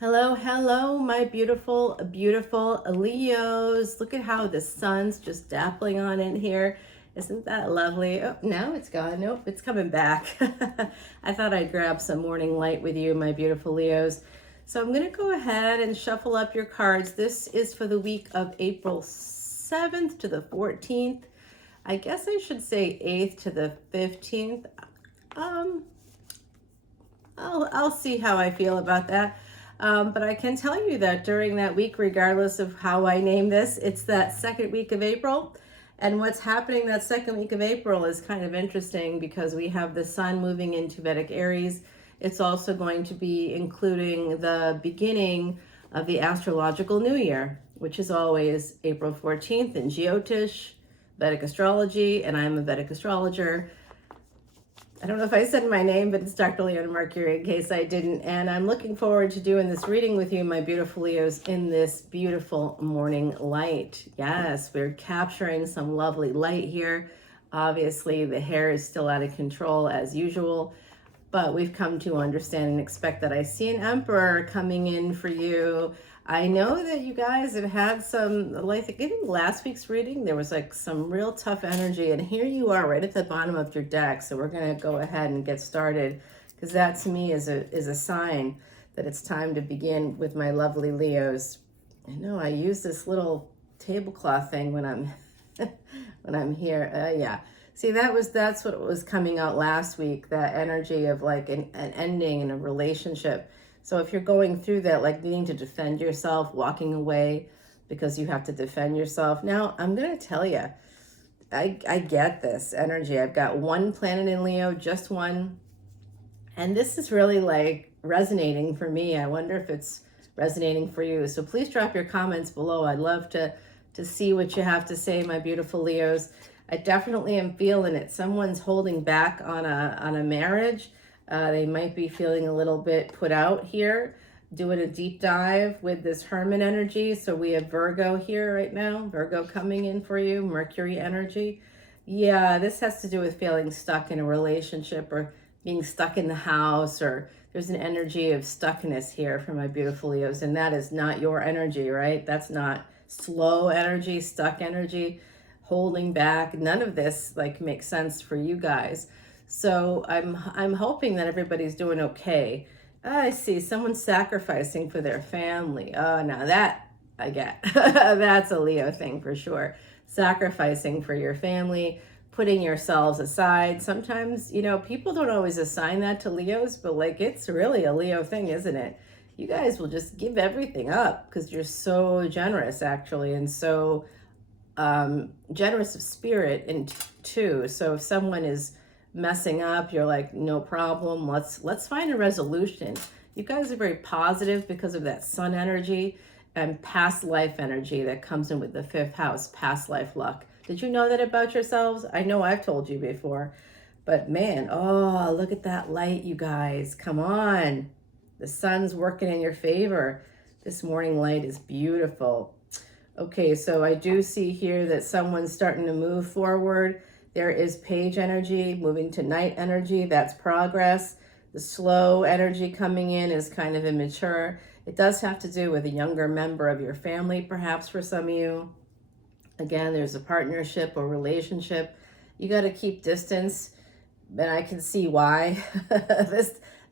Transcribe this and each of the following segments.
Hello, hello, my beautiful, beautiful Leos. Look at how the sun's just dappling on in here. Isn't that lovely? Oh, now it's gone. Nope, it's coming back. I thought I'd grab some morning light with you, my beautiful Leos. So I'm going to go ahead and shuffle up your cards. This is for the week of April 7th to the 14th. I guess I should say 8th to the 15th. I'll see how I feel about that. But I can tell you that during that week, regardless of how I name this, it's that second week of April. And what's happening that second week of April is kind of interesting because we have the sun moving into Vedic Aries. It's also going to be including the beginning of the astrological new year, which is always April 14th in Jyotish, Vedic Astrology, and I'm a Vedic astrologer. I don't know if I said my name, but it's Dr. Leona Mercury in case I didn't. And I'm looking forward to doing this reading with you, my beautiful Leos, in this beautiful morning light. Yes, we're capturing some lovely light here. Obviously, the hair is still out of control as usual, but we've come to understand and expect that I see an emperor coming in for you. I know that you guys have had some, like I think last week's reading, there was like some real tough energy, and here you are right at the bottom of your deck. So we're going to go ahead and get started because that to me is a sign that it's time to begin with my lovely Leos. I know I use this little tablecloth thing when I'm when I'm here. Yeah. See, that's what was coming out last week, that energy of like an ending in a relationship. So if you're going through that, like needing to defend yourself, walking away because you have to defend yourself. Now, I'm going to tell you, I get this energy. I've got one planet in Leo, just one. And this is really like resonating for me. I wonder if it's resonating for you. So please drop your comments below. I'd love to see what you have to say, my beautiful Leos. I definitely am feeling it. Someone's holding back on a marriage. They might be feeling a little bit put out here, doing a deep dive with this Hermit energy. So we have Virgo here right now, Virgo coming in for you, Mercury energy. Yeah, this has to do with feeling stuck in a relationship or being stuck in the house, or there's an energy of stuckness here for my beautiful Leos. And that is not your energy, right? That's not slow energy, stuck energy, holding back. None of this like makes sense for you guys. So I'm hoping that everybody's doing okay. I see someone sacrificing for their family. Oh, now that I get. That's a Leo thing for sure. Sacrificing for your family, putting yourselves aside. Sometimes, people don't always assign that to Leos, but like it's really a Leo thing, isn't it? You guys will just give everything up because you're so generous, actually, and so generous of spirit and too. So if someone is messing up, you're like, no problem, let's find a resolution. You guys are very positive because of that sun energy and past life energy that comes in with the fifth house, past life luck. Did you know that about yourselves? I know I've told you before, but man, oh, look at that light, you guys. Come on, the sun's working in your favor. This morning light is beautiful. Okay, so I do see here that someone's starting to move forward. There is page energy moving to night energy. That's progress. The slow energy coming in is kind of immature. It does have to do with a younger member of your family, perhaps for some of you. Again, there's a partnership or relationship. You got to keep distance, and I can see why.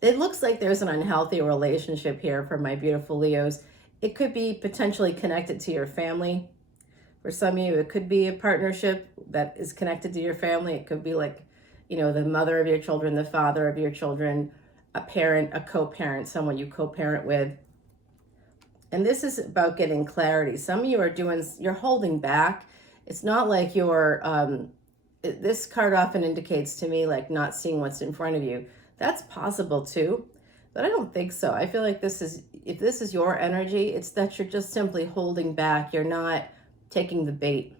It looks like there's an unhealthy relationship here for my beautiful Leos. It could be potentially connected to your family. For some of you, it could be a partnership that is connected to your family. It could be like, the mother of your children, the father of your children, a parent, a co-parent, someone you co-parent with. And this is about getting clarity. Some of you you're holding back. It's not like this card often indicates to me like not seeing what's in front of you. That's possible too, but I don't think so. I feel like if this is your energy, it's that you're just simply holding back. You're not taking the bait.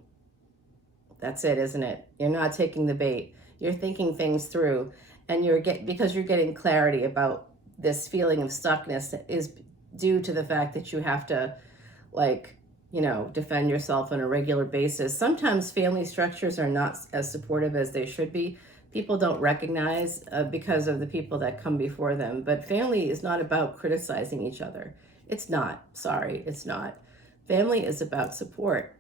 That's it, isn't it? You're not taking the bait. You're thinking things through, and because you're getting clarity about this feeling of stuckness is due to the fact that you have to defend yourself on a regular basis. Sometimes family structures are not as supportive as they should be. People don't recognize because of the people that come before them. But family is not about criticizing each other. It's not. Sorry, it's not. Family is about support.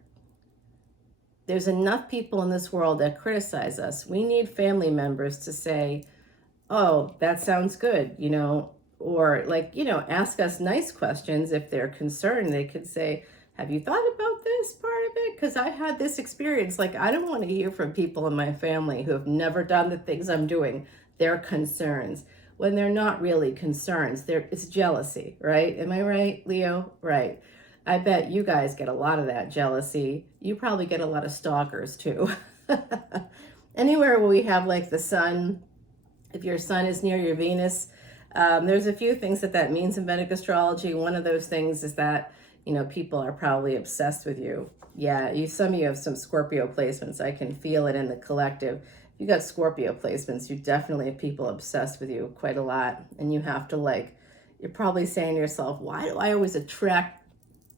There's enough people in this world that criticize us. We need family members to say, oh, that sounds good, or like, ask us nice questions. If they're concerned, they could say, have you thought about this part of it? Because I had this experience. Like, I don't want to hear from people in my family who have never done the things I'm doing, their concerns, when they're not really concerns. It's jealousy, right? Am I right, Leo? Right. I bet you guys get a lot of that jealousy. You probably get a lot of stalkers too. Anywhere where we have like the sun, if your sun is near your Venus, there's a few things that means in Vedic astrology. One of those things is that, people are probably obsessed with you. Yeah, some of you have some Scorpio placements. I can feel it in the collective. You got Scorpio placements, you definitely have people obsessed with you quite a lot. And you have to you're probably saying to yourself, why do I always attract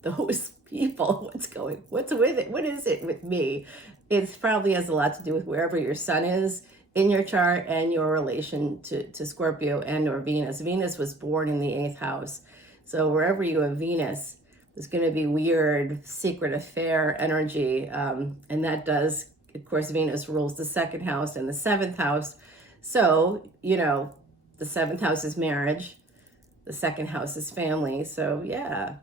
those people? What's with it? What is it with me? It probably has a lot to do with wherever your sun is in your chart and your relation to Scorpio and or Venus. Venus was born in the 8th house. So wherever you have Venus, there's going to be weird secret affair energy. And that does, of course, Venus rules the 2nd house and the 7th house. So, the 7th house is marriage. The 2nd house is family. So yeah,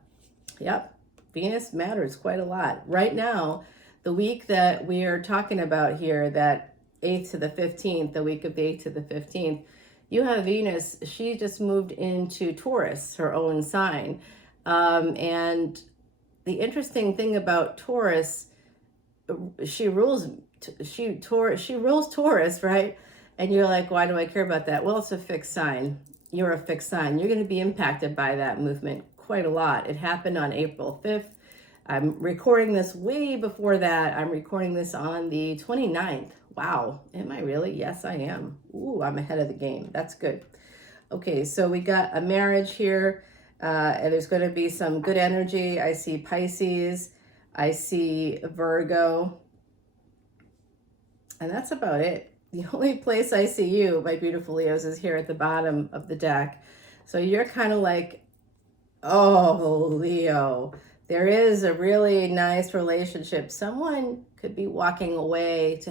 yep. Venus matters quite a lot. Right now, the week that we are talking about here, that 8th to the 15th, the week of the 8th to the 15th, you have Venus. She just moved into Taurus, her own sign. And the interesting thing about Taurus, she rules Taurus, right? And you're like, why do I care about that? Well, it's a fixed sign. You're a fixed sign. You're going to be impacted by that movement quite a lot. It happened on April 5th. I'm recording this way before that. I'm recording this on the 29th. Wow. Am I really? Yes, I am. Ooh, I'm ahead of the game. That's good. Okay, so we got a marriage here. And there's going to be some good energy. I see Pisces. I see Virgo. And that's about it. The only place I see you, my beautiful Leos, is here at the bottom of the deck. So you're kind of like, oh, Leo, there is a really nice relationship. Someone could be walking away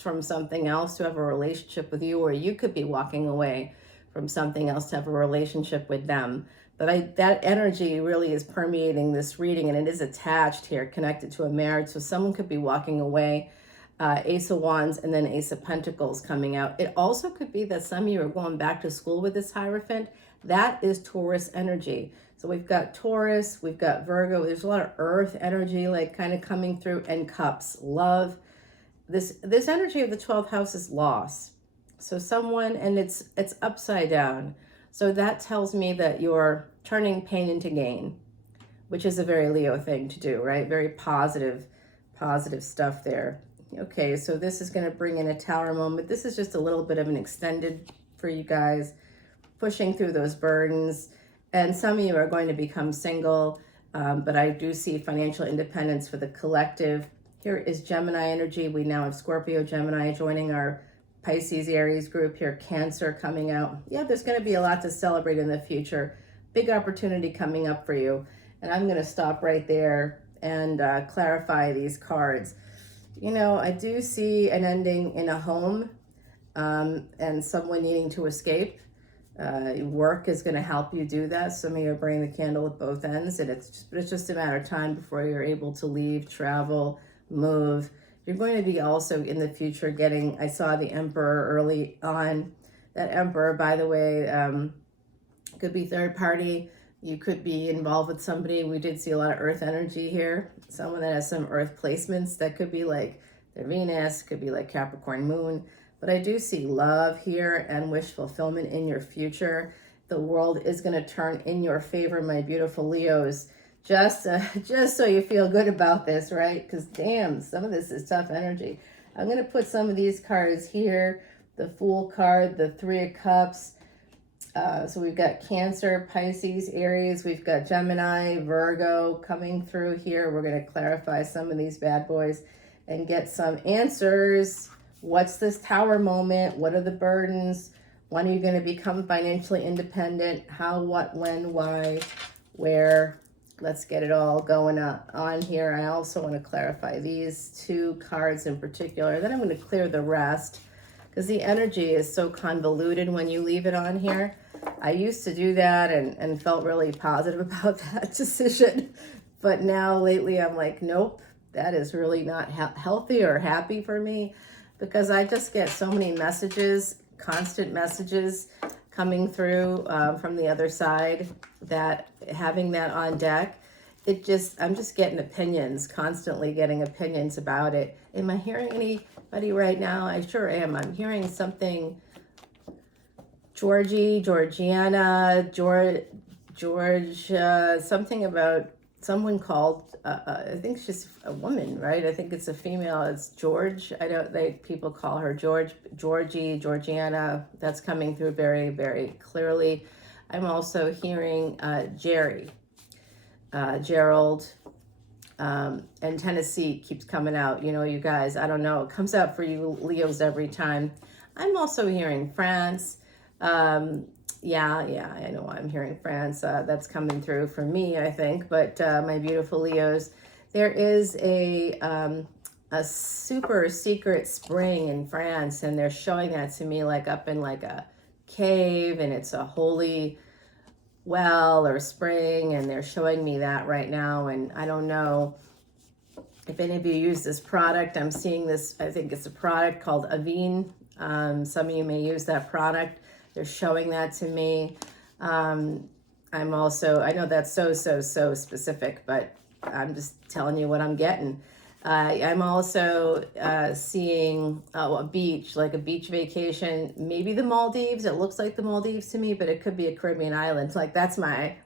from something else to have a relationship with you, or you could be walking away from something else to have a relationship with them. But that energy really is permeating this reading, and it is attached here, connected to a marriage. So someone could be walking away, Ace of Wands, and then Ace of Pentacles coming out. It also could be that some of you are going back to school with this Hierophant. That is Taurus energy. So we've got Taurus, we've got Virgo. There's a lot of earth energy, kind of coming through, and cups, love. This energy of the 12th house is loss. So someone, and it's upside down. So that tells me that you're turning pain into gain, which is a very Leo thing to do, right? Very positive stuff there. Okay, so this is going to bring in a Tower moment. This is just a little bit of an extended for you guys, pushing through those burdens. And some of you are going to become single, but I do see financial independence for the collective. Here is Gemini energy. We now have Scorpio, Gemini joining our Pisces, Aries group here, Cancer coming out. Yeah, there's going to be a lot to celebrate in the future. Big opportunity coming up for you. And I'm going to stop right there and clarify these cards. I do see an ending in a home and someone needing to escape. Work is going to help you do that. Some of you are burning the candle at both ends, and it's just a matter of time before you're able to leave, travel, move. You're going to be also in the future getting, I saw the Emperor early on. That Emperor, by the way, could be third party. You could be involved with somebody. We did see a lot of earth energy here. Someone that has some earth placements. That could be like their Venus, could be like Capricorn moon. But I do see love here and wish fulfillment in your future. The world is going to turn in your favor, my beautiful Leos. Just so you feel good about this, right? Because damn, some of this is tough energy. I'm going to put some of these cards here. The Fool card, the Three of Cups. So we've got Cancer, Pisces, Aries. We've got Gemini, Virgo coming through here. We're going to clarify some of these bad boys and get some answers. What's this Tower moment? What are the burdens? When are you going to become financially independent? How, what, when, why? where, let's get it all going on here. I also want to clarify these two cards in particular. Then I'm going to clear the rest because the energy is so convoluted when you leave it on here. I used to do that and felt really positive about that decision. But now lately I'm like, nope, that is really not healthy or happy for me, because I just get so many messages, constant messages coming through from the other side, that having that on deck, I'm just getting opinions, constantly getting opinions about it. Am I hearing anybody right now? I sure am. I'm hearing something, Georgiana, George, something about someone called, I think she's a woman, right? I think it's a female. It's George. People call her Georgiana. That's coming through very, very clearly. I'm also hearing Gerald, and Tennessee keeps coming out. You guys, I don't know. It comes out for you Leos every time. I'm also hearing France. Yeah, I know I'm hearing France. That's coming through for me, I think. But my beautiful Leos, there is a super secret spring in France, and they're showing that to me like up in like a cave, and it's a holy well or spring, and they're showing me that right now. And I don't know if any of you use this product. I'm seeing this, I think it's a product called Avene. Some of you may use that product. They're showing that to me. I'm also, I know that's so specific, but I'm just telling you what I'm getting. I'm also seeing a beach, like a beach vacation, maybe the Maldives. It looks like the Maldives to me, but it could be a Caribbean island. Like that's my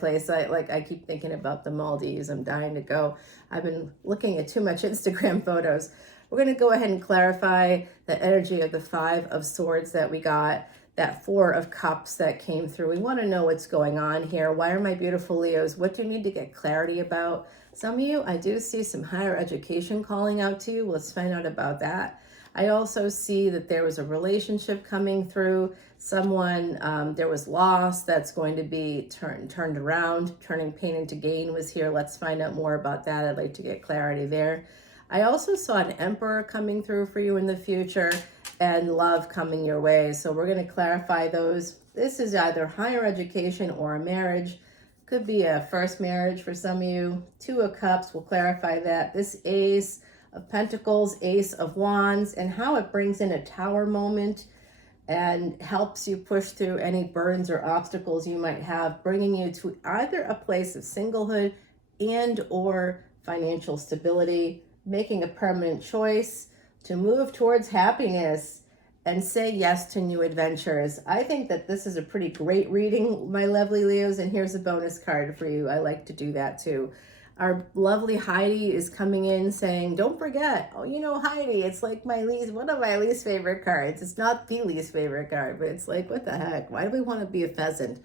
place. I keep thinking about the Maldives. I'm dying to go. I've been looking at too much Instagram photos. We're going to go ahead and clarify the energy of the Five of Swords that we got, that Four of Cups that came through. We want to know what's going on here. Why are my beautiful Leos? What do you need to get clarity about? Some of you, I do see some higher education calling out to you. Let's find out about that. I also see that there was a relationship coming through. Someone, there was loss that's going to be turned around. Turning pain into gain was here. Let's find out more about that. I'd like to get clarity there. I also saw an Emperor coming through for you in the future, and love coming your way. So we're going to clarify those. This is either higher education or a marriage. Could be a first marriage for some of you. Two of Cups, we'll clarify that. This Ace of Pentacles, Ace of Wands, and how it brings in a Tower moment and helps you push through any burdens or obstacles you might have, bringing you to either a place of singlehood and or financial stability, making a permanent choice to move towards happiness and say yes to new adventures. I think that this is a pretty great reading, my lovely Leos, and here's a bonus card for you. I like to do that too. Our lovely Heidi is coming in saying, don't forget, Heidi, it's like one of my least favorite cards. It's not the least favorite card, but it's like, what the heck? Why do we want to be a pheasant?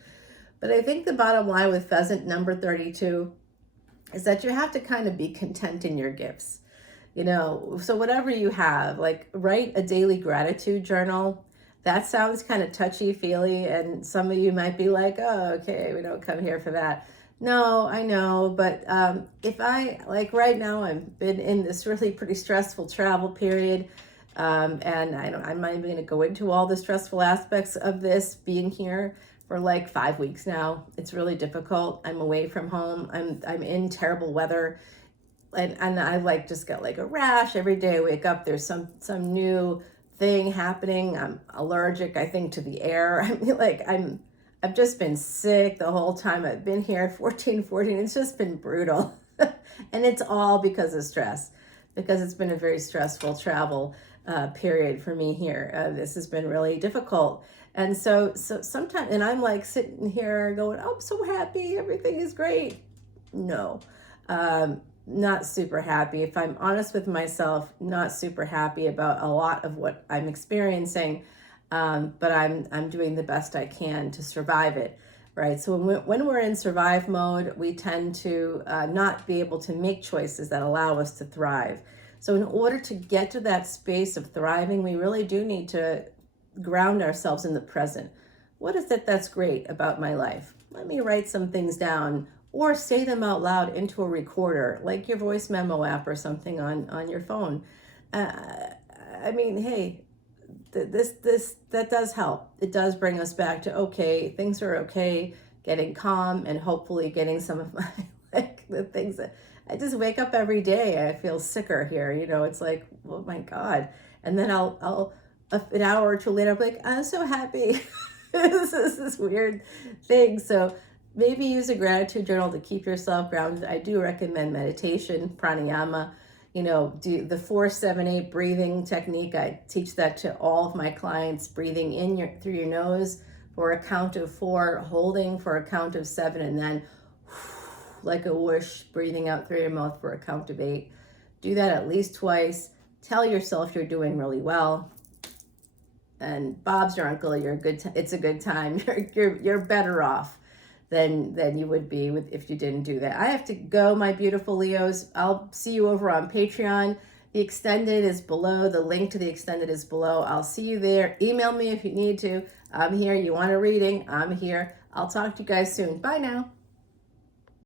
But I think the bottom line with pheasant number 32 is that you have to kind of be content in your gifts. So whatever you have, like write a daily gratitude journal. That sounds kind of touchy-feely, and some of you might be like, oh, okay, we don't come here for that. No, I know, but if right now, I've been in this really pretty stressful travel period, and I'm not even going to go into all the stressful aspects of this being here for like 5 weeks now. It's really difficult. I'm away from home. I'm in terrible weather. And I just got like a rash every day I wake up. There's some new thing happening. I'm allergic, I think, to the air. I've just been sick the whole time I've been here, 14. It's just been brutal. And it's all because of stress, because it's been a very stressful travel period for me here. This has been really difficult. And so sometimes, and I'm like sitting here going, oh, I'm so happy. Everything is great. No. Not super happy. If I'm honest with myself, not super happy about a lot of what I'm experiencing, but I'm doing the best I can to survive it, right? So when we're in survive mode, we tend to not be able to make choices that allow us to thrive. So in order to get to that space of thriving, we really do need to ground ourselves in the present. What is it that's great about my life? let me write some things down or say them out loud into a recorder, like your voice memo app or something on your phone. I mean, hey, that does help. It does bring us back to, okay, things are okay, getting calm, and hopefully getting some of my, like, the things that I just wake up every day, I feel sicker here, it's like, oh my God. And then I'll an hour or two later, I'm like, I'm so happy. This is this weird thing. So maybe use a gratitude journal to keep yourself grounded. I do recommend meditation, pranayama, do the 4-7-8 breathing technique. I teach that to all of my clients, breathing in through your nose for a count of 4, holding for a count of 7, and then like a whoosh, breathing out through your mouth for a count of 8. Do that at least twice. Tell yourself you're doing really well. And Bob's your uncle. It's a good time. You're better off than you would be if you didn't do that. I have to go, my beautiful Leos. I'll see you over on Patreon. The extended is below. The link to the extended is below. I'll see you there. Email me if you need to. I'm here. You want a reading? I'm here. I'll talk to you guys soon. Bye now.